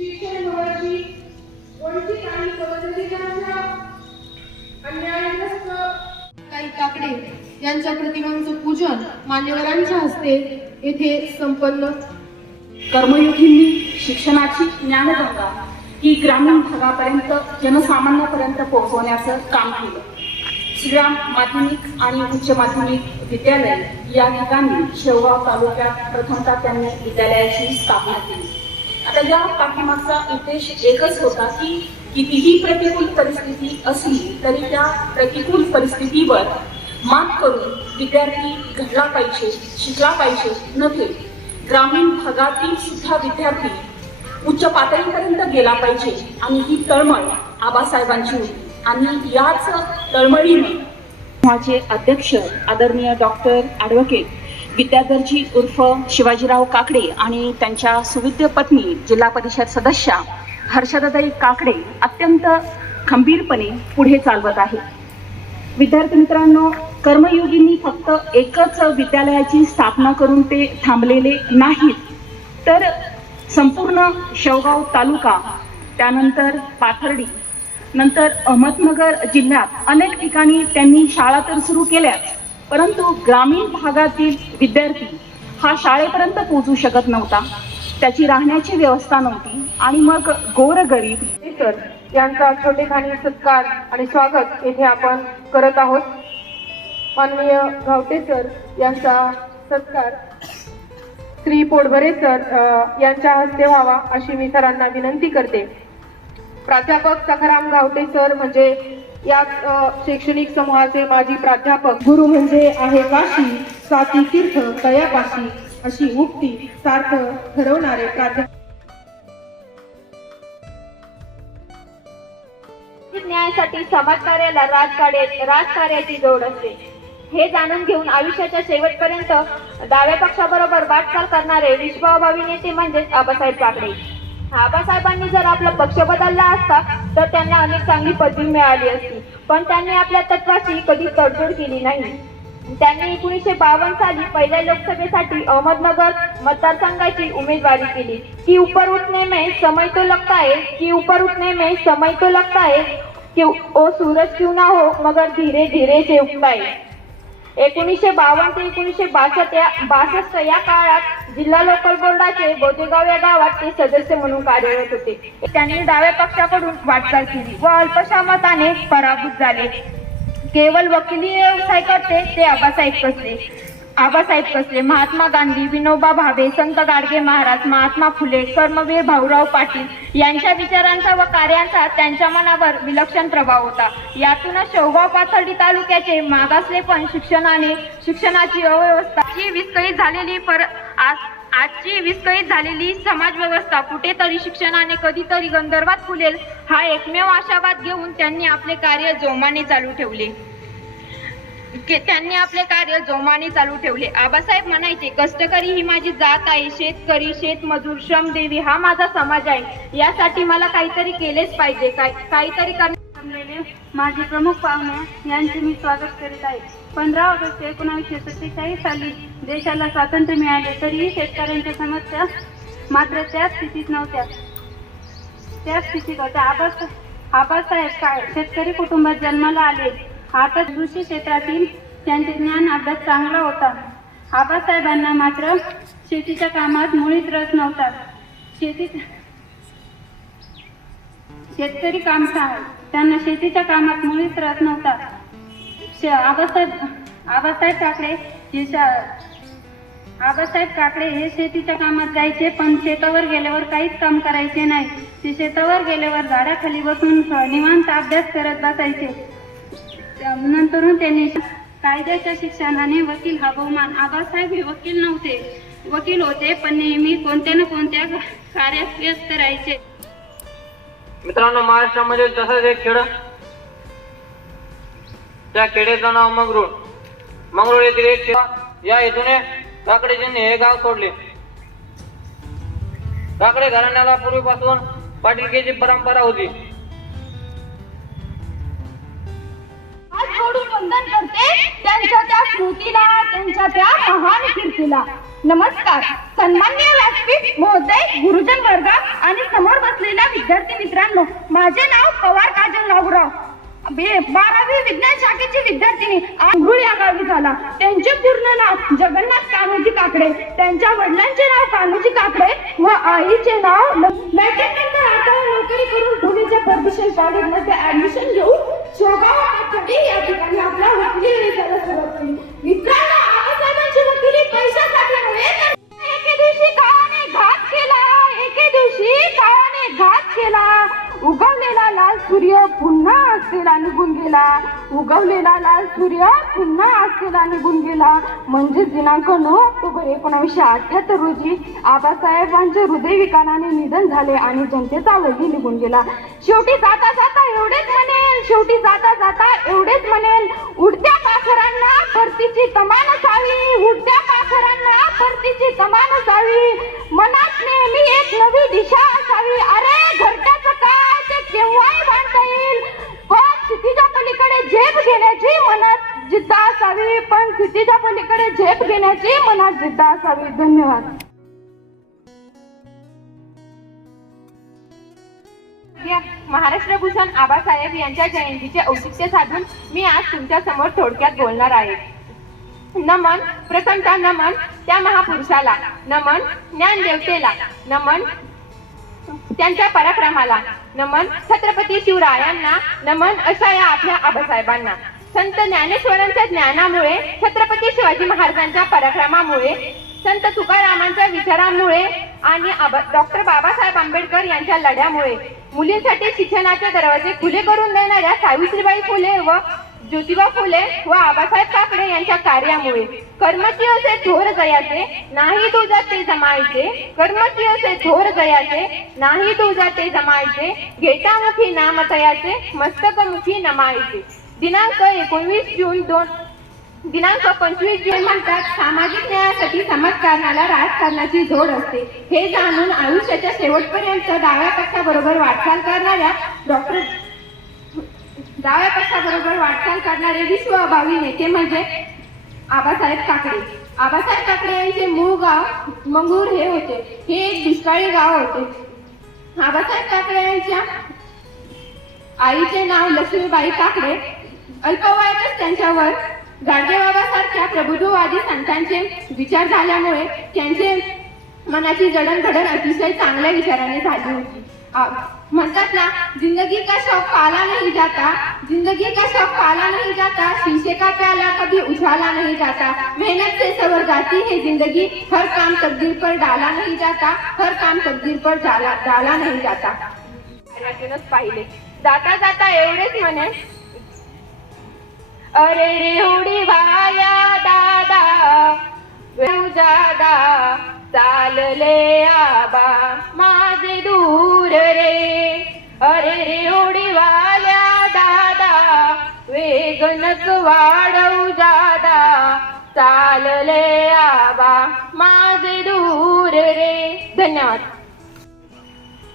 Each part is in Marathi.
शिक्षण भवाची वंचित आणि पददलितांच्या अन्यायग्रस्त काही काकडे यांच्या प्रतिमांचं पूजन मान्यवरांच्या हस्ते येथे संपन्न. कर्मयोगींनी शिक्षणाची ज्ञानगंगा ही ग्रामीण भागापर्यंत जनसामान्यापर्यंत पोहोचवण्याचं काम केलं. श्रीराम माध्यमिक आणि उच्च माध्यमिक विद्यालय या ठिकाणी शेवगाव तालुक्यात प्रथमतः त्यांनी विद्यालयाची स्थापना केली. आता या पाठीमागचा उद्देश एकच होता की कितीही प्रतिकूल परिस्थिती असली तरी त्या प्रतिकूल परिस्थितीवर मात करून विद्यार्थी घडला पाहिजे शिकला पाहिजे नव्हे. ग्रामीण भागातील सुद्धा विद्यार्थी उच्च पातळीपर्यंत गेला पाहिजे आणि ही तळमळ आबासाहेबांची होती. आणि याच तळमळीने माझे अध्यक्ष आदरणीय डॉक्टर ॲडव्होकेट विद्याधरजी उर्फ शिवाजीराव काकडे आणि त्यांच्या सुविद्य पत्नी जिल्हा परिषद सदस्या हर्षदाताई काकडे अत्यंत खंबीरपणे पुढे चालवत आहेत. विद्यार्थी मित्रांनो कर्मयोगींनी फक्त एकच विद्यालयाची स्थापना करून ते थांबलेले नाहीत. तर संपूर्ण शेवगाव तालुका त्यानंतर पाथर्डी नंतर अहमदनगर जिल्ह्यात अनेक ठिकाणी त्यांनी शाळा तर सुरू केल्याच. परंतु ग्रामीण भागातील विद्यार्थी हा शाळेपर्यंत पोहोचू शकत नव्हता. त्याची राहण्याची व्यवस्था नव्हती. आणि मग गोरगरीब सर यांचा छोटेखानी सत्कार आणि स्वागत येथे आपण करत आहोत. माननीय गावटे सर यांचा सत्कार. श्री पोटभरे सर यांच्या हस्ते व्हावा अशी मी सरांना विनंती करते. प्राध्यापक सखाराम गावटे सर म्हणजे या शैक्षणिक समूहाचे माजी प्राध्यापक गुरु म्हणजे आहे काशी साती तीर्थ तयापाशी अशी उक्ती सार्थ ठरवणारे प्राध्यापक. न्यायासाठी समाजकार्याला राजकार्य राजकार्याची जोड असते. हे जाणून घेऊन आयुष्याच्या शेवटपर्यंत डाव्या पक्षाबरोबर वाटचाल करणारे विश्वाभावी नेते म्हणजेच आबासाहेब काकडे. आबासाहेबांनी जर आपला पक्ष बदलला असता तर त्यांना अनेक चांगली पदवी मिळाली असती. पण त्यांनी आपल्या तत्वाची कधी तडजोड केली नाही. त्यांनी एकोणीसशे बावन्न साली पहिल्या लोकसभेसाठी अहमदनगर मतदारसंघाची उमेदवारी केली. की उपर उठने में समय तो लगता है. की उपर उठने में समय तो लगता है. कि ओ सूरज क्यों ना हो मगर धीरे धीरे से उगता है. एकोणीसशे बावन्न ते एकोणीसशे बासष्ट या बासष्ट या काळात जिल्हा लोकल बोर्डाचे बोतेगाव या गावात ते सदस्य म्हणून कार्यरत होते. त्यांनी डाव्या पक्षाकडून वाटचाल केली व अल्पशा मताने पराभूत झाले. केवळ वकिली व्यवसाय करते ते आबासाहेब कसले? आबासाहेब कसले महात्मा गांधी विनोबा भावे संत गाडगे महाराज महात्मा फुले कर्मवीर भाऊराव पाटील यांच्या विचारांचा व कार्यांचा त्यांच्या मनावर विलक्षण प्रभाव होता. यातूनच शेवगाव पाथर्डी तालुक्याचे मागासलेपण शिक्षणाने शिक्षणाची अव्यवस्था ही विस्कळीत झालेली पर आज आजची विस्कळीत झालेली समाज व्यवस्था कुठेतरी शिक्षणाने कधीतरी गंधर्वात फुलेल हा एकमेव आशावाद घेऊन त्यांनी आपले कार्य जोमाने चालू ठेवले. के- त्यांनी आपले कार्य जोमाने चालू ठेवले. आबासाहेब म्हणायचे कष्टकरी ही माझी जात आहे शेतकरी शेतमजूर श्रमदेवी हा माझा समाज आहे. यासाठी मला काहीतरी केलेच पाहिजे. काय काहीतरी करणे माझे प्रमुख पाहुणे यांचे मी स्वागत करीत आहे. पंधरा ऑगस्ट एकोणावीसशे सत्तेचाळीस साली देशाला स्वातंत्र्य मिळाले तरीही शेतकऱ्यांच्या समस्या मात्र त्या स्थितीत नव्हत्या. त्याच स्थितीत होत्या. आबास आबासाहेब काय शेतकरी कुटुंबात जन्माला आले. आता कृषी क्षेत्रातील त्यांचे ज्ञान अभ्यास चांगला होता. आबासाहेबांना मात्र शेतीच्या कामात मुळीच रस नव्हता. शेतीत शेतकरी काम त्यांना शेतीच्या कामात मुळीच रस नव्हता. शे- आबासाहेब आबासाहेब काकडे हे आबासाहेब काकडे हे शेतीच्या कामात जायचे पण शेतावर गेल्यावर काहीच काम करायचे नाही. ते शेतावर गेल्यावर झाडाखाली बसून निवांत अभ्यास करत बसायचे. नंतरून त्यांनी कायद्याच्या शिक्षणाने वकील हा बहुमान. आबासाहेब हे वकील नव्हते. वकील होते पण नेहमी कोणत्या ना कोणत्या कार्यात व्यस्त राहायचे. मित्रांनो महाराष्ट्रामध्ये तसाच एक खेळ. त्या खेड्याचं नाव मंगरूळ. मंगरूळ येथील एक या हेतूने काकडेजींनी हे गाव सोडले. काकडे घराण्याला पूर्वीपासून पाटीलकीची परंपरा होती. वंदन करते त्यांच्या त्या स्मृतीला त्यांच्या त्या महान कीर्तीला. नमस्कार. सन्मान्य व्यासपीठ महोदय गुरुजन वर्ग आणि समोर बसलेल्या विद्यार्थी मित्रांनो माझे नाव पवार काजल रावराव बे- बारावी विज्ञान शाखेची विद्यार्थिनी आंघोळ या गावी झाला. त्यांचे पूर्ण नाव जगन्नाथ कान्होजी काकडे. त्यांच्या वडिलांचे नाव कान्होजी काकडे व आईचे नाव नंतर आता नोकरी करून पुण्याच्या परदेशात कॉलेजमध्ये ऍडमिशन घेऊन शेवगाव या ठिकाणी आपला वकिली सुरुवात केली मित्रांनो आबासाहेबांची वकिली पैशासाठी नव्हे एके दिवशी काळाने घात केला एके दिवशी काळाने घात केला. उगवलेला लाल सूर्य पुन्हा असलेला निघून गेला. उगवलेला लाल सूर्य पुन्हा असलेला निघून गेला. म्हणजे दिनांक नऊ ऑक्टोबर एकोणावीसशे अठ्ठ्याहत्तर रोजी आबासाहेबांचे हृदयविकाराने निधन झाले आणि जनतेचा वर्गी निघून गेला. शेवटी जाता जाता एवढेच म्हणेल शेवटी जाता जाता एवढेच म्हणेल उडत्या पाखरांना परतीची कमान असावी उडत्या पाखरांना परतीची कमान असावी. असावी धन्यवाद. महाराष्ट्र भूषण आबासाहेब यांच्या जयंतीचे औचित्य साधून मी आज तुमच्यासमोर थोडक्यात बोलणार आहे. नमन प्रथमतः नमन त्या महापुरुषाला. नमन ज्ञान देवतेला. नमन त्यांच्या पराक्रमाला. नमन छत्रपती शिवरायांना. नमन अशा या आपल्या आबासाहेबांना. संत ज्ञानेश्वरांच्या ज्ञानामुळे छत्रपती शिवाजी महाराजांच्या पराक्रमामुळे संत तुकारामांच्या विचारांमुळे आणि डॉक्टर बाबासाहेब आंबेडकर यांच्या लढ्यामुळे मुलींसाठी शिक्षणाचे दरवाजे खुले करून देणाऱ्या सावित्रीबाई फुले व ज्योतिबा फुले व आबासाहेब काकडे यांच्या कार्यामुळे कर्मची असे थोर जयाचे नाही तुझा ते जमायचे. कर्मची असे थोर जयाचे नाही तुझा ते जमायचे. घेटामुखी नामतयाचे मस्तकमुखी नमायचे. दिनांक एकोणवीस जून दोन दिनांक पंचवीस जून म्हणतात सामाजिक न्यायासाठी समाजकारणाला राजकारणाची जोड असते. हे जाणून आयुष्याच्या शेवटपर्यंत डाव्या पक्षाबरोबर वाटचाल करणाऱ्या डॉक्टर डाव्या पक्षाबरोबर वाटचाल करणारे विश्व अभावी नेते म्हणजे आबासाहेब काकडे. आबासाहेब काकडे यांचे मूळ गाव मंगूर हे होते. हे एक दुष्काळी गाव होते. आबासाहेब काकडे यांच्या आईचे नाव लक्ष्मीबाई काकडे. अल्पवयातच त्यांच्यावर गाडगेबाबासारख्या प्रबुद्धवादी संतांचे विचार झाल्यामुळे त्यांचे मनाची जडणघडण अतिशय चांगल्या विचाराने झाली होती. म्हणतात ना जिंदगी का शौक पाला नहीं जाता जिंदगी का शौक पाला नहीं जाता शीशे का प्याला कभी उछाला नहीं जाता. मेहनत से सवर जाती है जिंदगी हर काम तकदीर पर डाला नहीं जाता हर काम तकदीर पर डाला डाला नहीं जाता. पाहिले. जाता जाता एवढेच म्हणे अरे रे उडी वाया दादा जादा चालले आबा माझे दूर रे. अरे रे उडी वाल्या दादा वेगनच वाढवू जादा चालले आबा माझे दूर रे. धन्यवाद.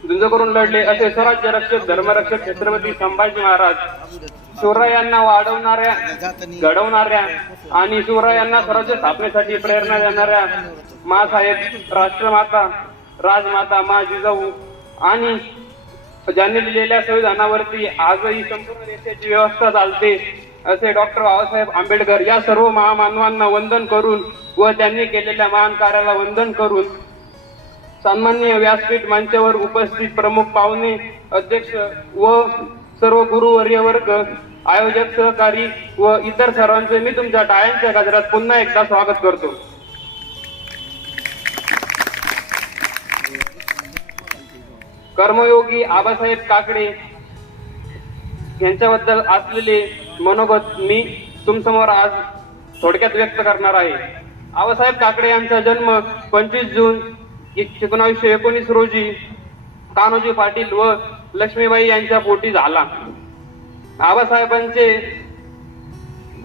झुंज करून लढले असे स्वराज्य रक्षक धर्मरक्षक छत्रपती संभाजी महाराज शिवरायांना वाढवणाऱ्या घडवणाऱ्या आणि शिवरायांना स्वराज्य स्थापनेसाठी प्रेरणा देणाऱ्या मासाहेब राष्ट्रमाता राजमाता मा जिजाऊ आणि ज्यांनी लिहिलेल्या संविधानावरती आजही संपूर्ण देशाची व्यवस्था चालते असे डॉक्टर बाबासाहेब आंबेडकर या सर्व महामानवांना वंदन करून व त्यांनी केलेल्या महान कार्याला वंदन करून सन्मान्य व्यासपीठ मंचावर उपस्थित प्रमुख पाहुणे अध्यक्ष व सर्व गुरुवर्यवर्ग आयोजक सहकारी व इतर सर्वांचे मी तुमच्या टाळ्यांच्या गजरात पुन्हा एकदा स्वागत करतो. कर्मयोगी आबासाहेब काकडे यांच्याबद्दल असलेले मनोगत मी तुमसमोर आज थोडक्यात व्यक्त करणार आहे. आबासाहेब काकडे यांचा जन्म पंचवीस जून एकोणावीसशे एकोणीस रोजी कान्होजी पाटील व लक्ष्मीबाई यांच्या पोटी झाला. आबासाहेबांचे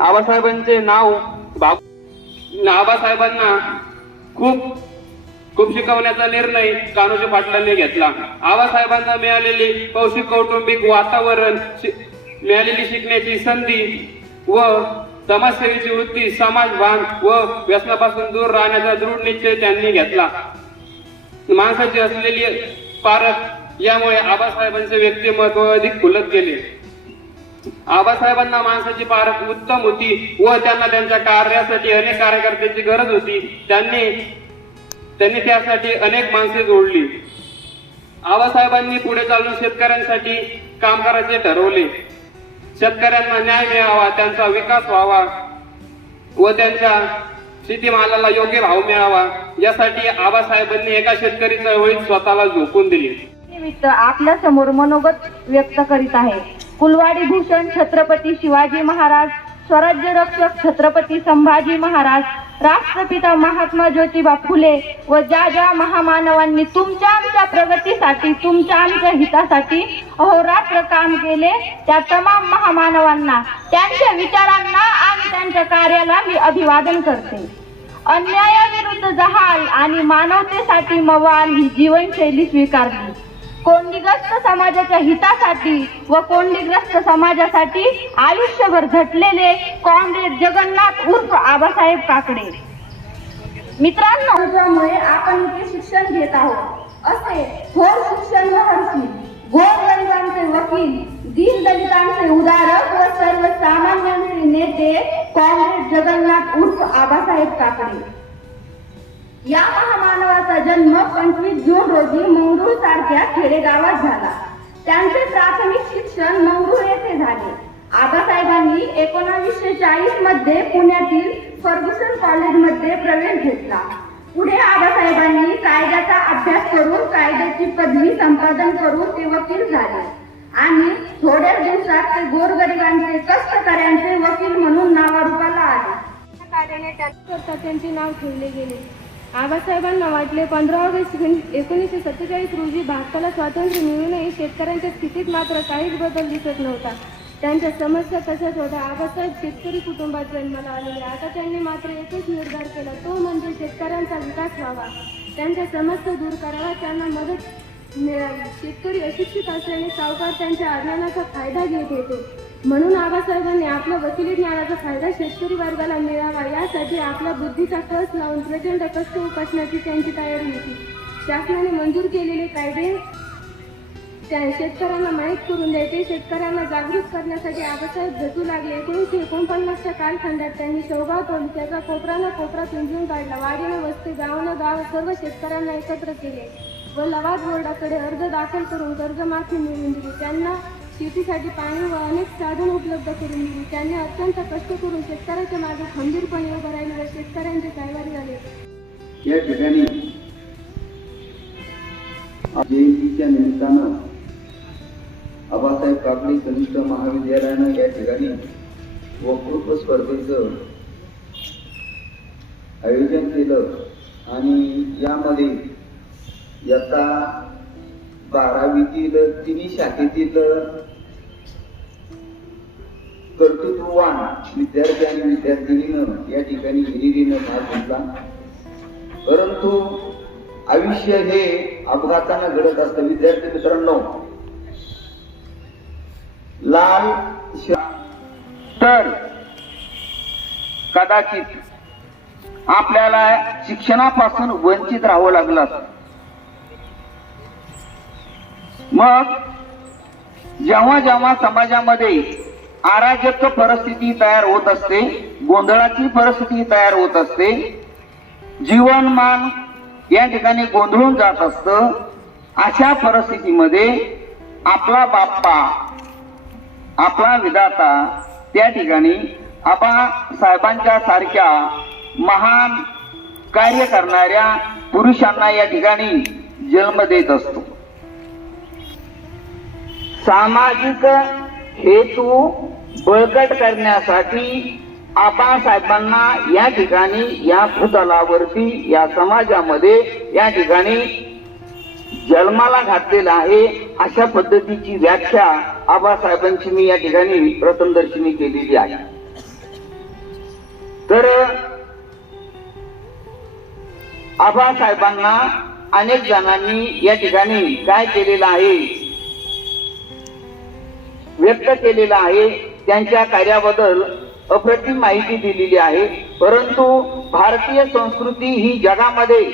आबासाहेबांचे नाव बाबू आबासाहेबांना खूप खूप शिकवण्याचा निर्णय कान्होजी पाटलांनी घेतला. आबासाहेबांना मिळालेली कौशिक कौटुंबिक वातावरण मिळालेली शिकण्याची संधी व समाजसेवेची वृत्ती समाजभान व व्यसनापासून दूर राहण्याचा दृढ निश्चय त्यांनी घेतला. माणसाची असलेली पारख यामुळे आबासाहेबांचे व्यक्तिमत्व अधिक खुलत गेले. आबासाहेबांना माणसाची पारख उत्तम होती व त्यांना त्यांच्या कार्यासाठी अनेक कार्यकर्त्यांची गरज होती. त्यांनी त्यांनी त्यासाठी अनेक माणसे जोडली. आबासाहेबांनी पुढे चालून शेतकऱ्यांसाठी काम करायचे ठरवले. शेतकऱ्यांना न्याय मिळावा त्यांचा विकास व्हावा व त्यांच्या शेतीमालाला योग्य भाव मिळावा यासाठी आबासाहेबांनी एका शेतकरी चळवळीत स्वतःला झोकून दिली. निमित्त आपल्यासमोर मनोगत व्यक्त करीत आहे. कुलवाडी भूषण छत्रपती शिवाजी महाराज स्वराज्य रक्षक छत्रपती संभाजी महाराज राष्ट्रपिता महात्मा ज्योतिबा फुले व ज्या ज्या महामानवांनी तुमच्या आमच्या प्रगतीसाठी तुमच्या आमच्या हितासाठी अहोरात्र काम केले त्या तमाम महामानवांना. त्यांच्या विचारांना आणि त्यांच्या कार्याला मी अभिवादन करते. अन्यायाविरुद्ध जहाल आणि मानवतेसाठी मवाल ही जीवनशैली स्वीकारली. कोंडीग्रस्त समाजाच्या हितासाठी व कोंडीग्रस्त समाजासाठी आयुष्यभर झटलेले कॉम्रेड जगन्नाथ उर्फ आबासाहेब काकडे. मित्रांनो आपण इथे शिक्षण घेत आहोत. असे थोर शिक्षण महर्षी गोरगरिबांचे वकील दीन दलितांचे उदारक व सर्वसामान्यांचे नेते कॉम्रेड जगन्नाथ उर्फ आबासाहेब काकडे. या महामानवाचा जन्म पंचवीस जून रोजी मंगरूळ सारख्या खेडेगावात झाला. त्यांचे प्राथमिक शिक्षण मंगरूळ येथे झाले. आबासाहेबांनी एकोणावीसशे चाळीसमध्ये पुण्यातील फर्ग्युसन कॉलेजमध्ये प्रवेश घेतला. पुढे आबासाहेबांनी कायद्याचा अभ्यास करून कायद्याची पदवी संपादन करून ते वकील झाले. आणि थोड्या दिवसात ते गोरगरिबांचे कष्टकऱ्यांचे वकील म्हणून नावारूपाला आले. कार्याने त्यांचे नाव ठेवले गेले. आबासाहेबांना वाटले पंधरा ऑगस्ट एकोणीसशे सत्तेचाळीस रोजी भारताला स्वातंत्र्य मिळूनही शेतकऱ्यांच्या स्थितीत मात्र काहीच बदल दिसत नव्हता. त्यांच्या समस्या तशाच होत्या. आबासाहेब शेतकरी कुटुंबात जन्माला आलेले आता त्यांनी मात्र एकच निर्धार केला. तो म्हणजे शेतकऱ्यांचा विकास व्हावा. त्यांच्या समस्या दूर करावा त्यांना मदत मिळावी शेतकरी अशिक्षित असल्याने सावकार त्यांच्या अज्ञानाचा फायदा घेत होते. म्हणून आबासाहेबांनी आपल्या वकिली ज्ञानाचा फायदा शेतकरी वर्गाला मिळावा. यासाठी आपल्या बुद्धीचा कस लावून प्रचंड कष्ट उपासण्याची त्यांची तयारी होती. शासनाने मंजूर केलेले कायदे त्या शेतकऱ्यांना माहीत करून द्यायचे. शेतकऱ्यांना जागृत करण्यासाठी आबासाहेब भेटू लागले. एकोणीसशे एकोणपन्नासच्या कालखंडात त्यांनी शेवगाव तालुक्याचा कोपराला कोपरा पिंजून काढला. वाडीनं वस्ती गावानं गाव सर्व शेतकऱ्यांना एकत्र केले. व लवाद बोर्डाकडे अर्ज दाखल करून कर्जमाफी मिळवून दिली. त्यांना शेतीसाठी पाणी व अनेक साधन उपलब्ध करून दिली. त्यांनी अत्यंत कष्ट करून शेतकऱ्याच्या मागे खंबीरपणे उभं राहिले व शेतकऱ्यांचे कारभारी झाले. या ठिकाणी निमित्तानं आबासाहेब काकडे कनिष्ठ महाविद्यालयानं या ठिकाणी वक्तृत्व स्पर्धेचं आयोजन केलं आणि यामध्ये इयत्ता बारावीतील तिन्ही शाखेतील कर्तृत्ववान विद्यार्थी आणि विद्यार्थिनीनं या ठिकाणी हिरिरीनं भाग घेतला. परंतु आयुष्य हे अपघातानं घडत असतं. विद्यार्थी मित्रांनो लाल श- तर कदाचित आपल्याला शिक्षणापासून वंचित राहावं लागलं असतं. मग जेव्हा जेव्हा समाजामध्ये अराजक परिस्थिती तयार होत असते गोंधळाची परिस्थिती तयार होत असते जीवनमान या ठिकाणी गोंधळून जात असत अशा परिस्थितीमध्ये आपला बाप्पा आपला विधाता त्या ठिकाणी आबा साहेबांच्या सारख्या महान कार्य करणाऱ्या पुरुषांना या ठिकाणी जन्म देत असतो. सामाजिक हेतू बळकट करण्यासाठी आबासाहेबांना या ठिकाणी या भूतलावरती या समाजामध्ये या ठिकाणी जन्माला घातलेला आहे अशा पद्धतीची व्याख्या आबासाहेबांची मी या ठिकाणी प्रथमदर्शनी केलेली आहे. तर आबासाहेबांना अनेक जणांनी या ठिकाणी काय केलेलं आहे? व्यक्त केलेलं आहे. त्यांच्या कार्याबद्दल अप्रतिम माहिती दिलेली आहे. परंतु भारतीय संस्कृती ही जगामध्ये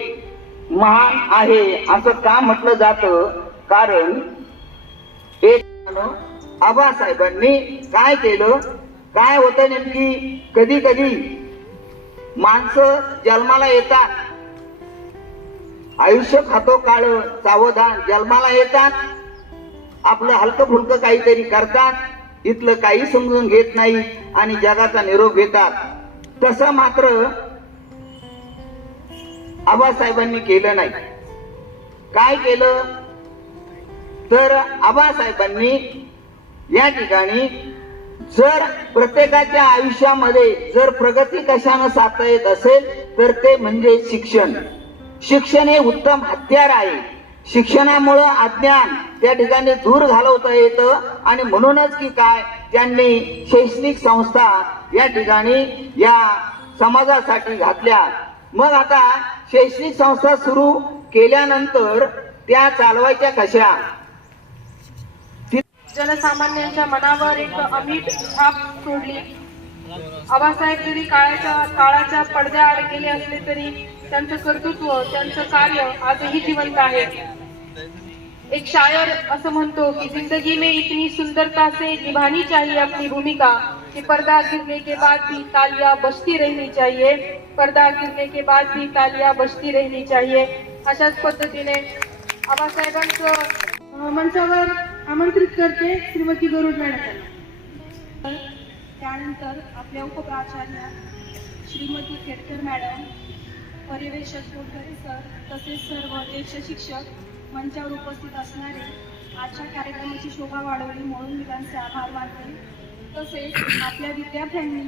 महान आहे असं का म्हटलं जातं? कारण एक आबासाहेबांनी काय केलं? काय होतं नेमकी? कधी कधी माणसं जन्माला येतात. आयुष्य खातो काळ सावधान जन्माला येतात. आपलं हलकं फुलकं काहीतरी करतात. इथलं काही समजून घेत नाही आणि जगाचा निरोप घेतात. तसं मात्र आबासाहेबांनी केलं नाही. काय केलं? तर आबासाहेबांनी या ठिकाणी जर प्रत्येकाच्या आयुष्यामध्ये जर प्रगती कशानं साधता येत असेल तर ते म्हणजे शिक्षण. शिक्षण हे उत्तम हत्यार आहे. शिक्षणामुळं अज्ञान त्या ठिकाणी दूर घालवता येतं आणि म्हणूनच की काय त्यांनी शैक्षणिक संस्था या ठिकाणी या समाजासाठी घातल्या. मग आता शैक्षणिक संस्था सुरू केल्यानंतर त्या चालवायच्या कशा? जनसामान्यांच्या मनावर एक अमीट छाप सोडली. आबासाहेब जरी काळाच्या काळाच्या पडद्याआड गेले असले तरी त्यांचं कर्तृत्व त्यांचं कार्य आजही जिवंत आहे. एक शायर असं म्हणतो की जिंदगी में इतनी सुंदरता से निभानी चाहिए अपनी भूमिका कि पर्दा गिरने के बाद भी तालिया बजती रहनी चाहिए पर्दा गिरने के बाद भी तालिया बजती रहनी चाहिए. अशाच पद्धतीने आबासाहेबांचं मंचावर आमंत्रित करते श्रीमती गरुड मॅडम. त्यानंतर आपल्या उपप्राचार्य श्रीमती केडकर मॅडम पर्यवेक्षक कोटकरे सर तसेच सर्व ज्येष्ठ शिक्षक मंचावर उपस्थित असणारे आजच्या कार्यक्रमाची शोभा वाढवली म्हणून मी त्यांचे आभार मानते. तसेच आपल्या विद्यार्थ्यांनी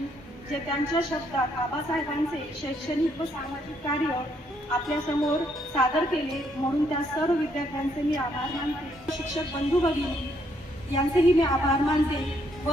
जे त्यांच्या शब्दात बाबासाहेबांचे शैक्षणिक व सामाजिक कार्य आपल्यासमोर सादर केले म्हणून त्या सर्व विद्यार्थ्यांचे मी आभार मानते. शिक्षक बंधू भगिनी यांचेही मी आभार मानते व